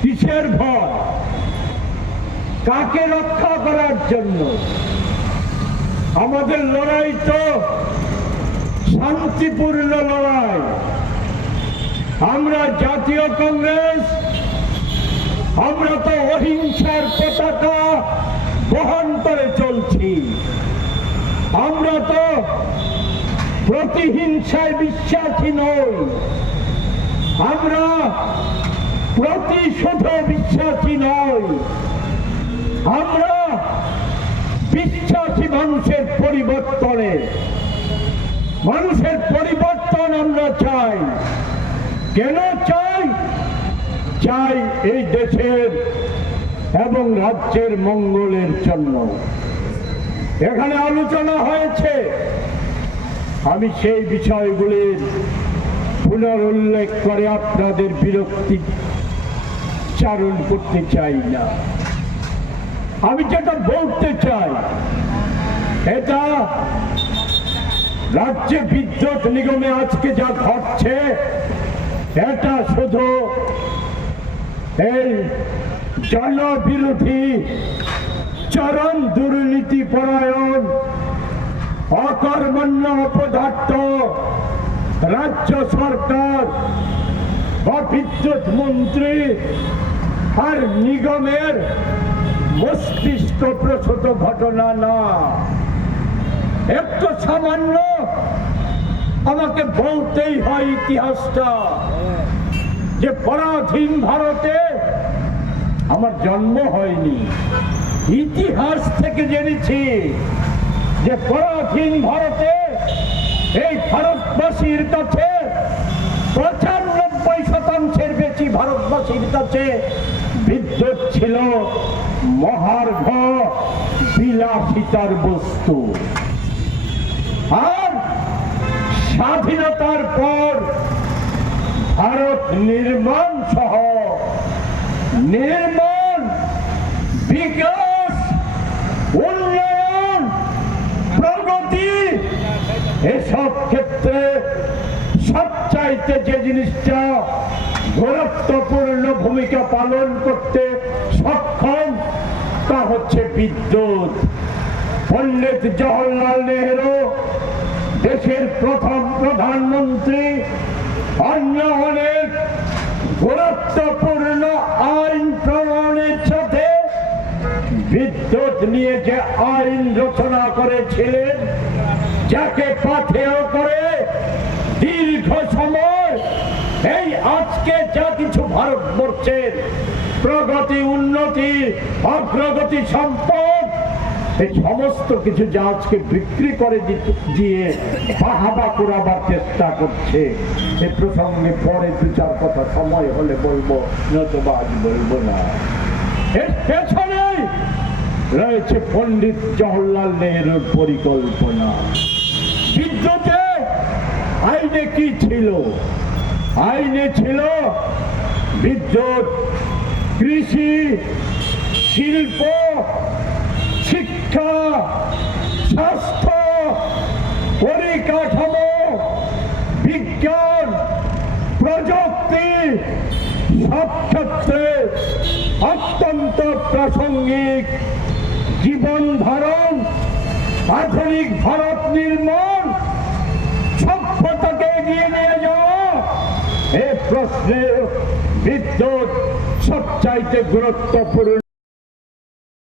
কিসের ভয়? কাকে রক্ষা করার জন্য? আমাদের লড়াই তো শান্তিপূর্ণ লড়াই। আমরা জাতীয় কংগ্রেস, আমরা তো অহিংসার পতাকা বহন করে চলছি। আমরা তো প্রতিহিংসায় বিশ্বাসী নই, আমরা প্রতিশোধে বিশ্বাসী নই। আমরা বিশ্বাসী মানুষের পরিবর্তনে। মানুষের পরিবর্তন আমরা চাই। কেন চাই? চাই এই দেশের এবং রাজ্যের মঙ্গলের জন্য। এখানে আলোচনা হয়েছে, আমি সেই বিষয়গুলির পুনরুল্লেখ করে আপনাদের বিরক্তি চারণ করতে চাই না। আমি যেটা বলতে চাই, এটা রাজ্যে বিদ্যুৎ নিগমে আজকে যা ঘটছে, এটা শুধু এই জনবিরোধী চরম দুর্নীতি পরায়ণ অকর্মণ্য অপদার্থ রাজ্য সরকার বা বিদ্যুৎ মন্ত্রী আর নিগমের মস্তিষ্ক প্রসূত ঘটনা না। একটু সামান্য আমাকে বলতেই হয় ইতিহাসটা, যে পরাধীন ভারতে আমার জন্ম হয়নি, ইতিহাস থেকে জেনেছি যে পরাধীন ভারতে এই ভারতবাসীর কাছে 95% বেশি ভারতবাসীর কাছে বিদ্যুৎ ছিল মহার্ঘ বিলাসিতার বস্তু। আর স্বাধীনতার পর ভারত নির্মাণ সহ নির্মাণ, বিকাশ, উন্নয়ন, প্রগতি এসব ক্ষেত্রে সবচাইতে যে জিনিসটা গুরুত্বপূর্ণ ভূমিকা পালন করতে সক্ষম তা হচ্ছে বিদ্যুৎ। পণ্ডিত জওহরলাল নেহেরু দেশের প্রথম প্রধানমন্ত্রী অন্য অনেক গুরুত্বপূর্ণ আইন প্রণয়নের সাথে বিদ্যুৎ নিয়ে যে আইন রচনা করেছিলেন, যাকে পাথেয় করে দীর্ঘ সময় এই আজকে যা কিছু ভারতবর্ষের প্রগতি, উন্নতি, অগ্রগতি, সম্পদ, এই সমস্ত কিছু যা আজকে বিক্রি করে দিয়ে বাহাবা করাবার চেষ্টা করছে। এ প্রসঙ্গে পরে দু চার কথা সময় হলে বলবো, নতুবা আজ বলবো না। এর পেছনে রয়েছে পণ্ডিত জওহরলাল নেহেরুর পরিকল্পনা। বিদ্যুতে আইনে কি ছিল? আইনে ছিল বিদ্যুৎ, কৃষি, শিল্প, শিক্ষা, স্বাস্থ্য, পরিকাঠামো, বিজ্ঞান, প্রযুক্তি সব ক্ষেত্রে অত্যন্ত প্রাসঙ্গিক জীবন ধারণ, আধুনিক ভারত নির্মাণ, সভ্যতাকে এগিয়ে নিয়ে যাওয়া, এই প্রশ্নে বিদ্যুৎ সবচাইতে গুরুত্বপূর্ণ।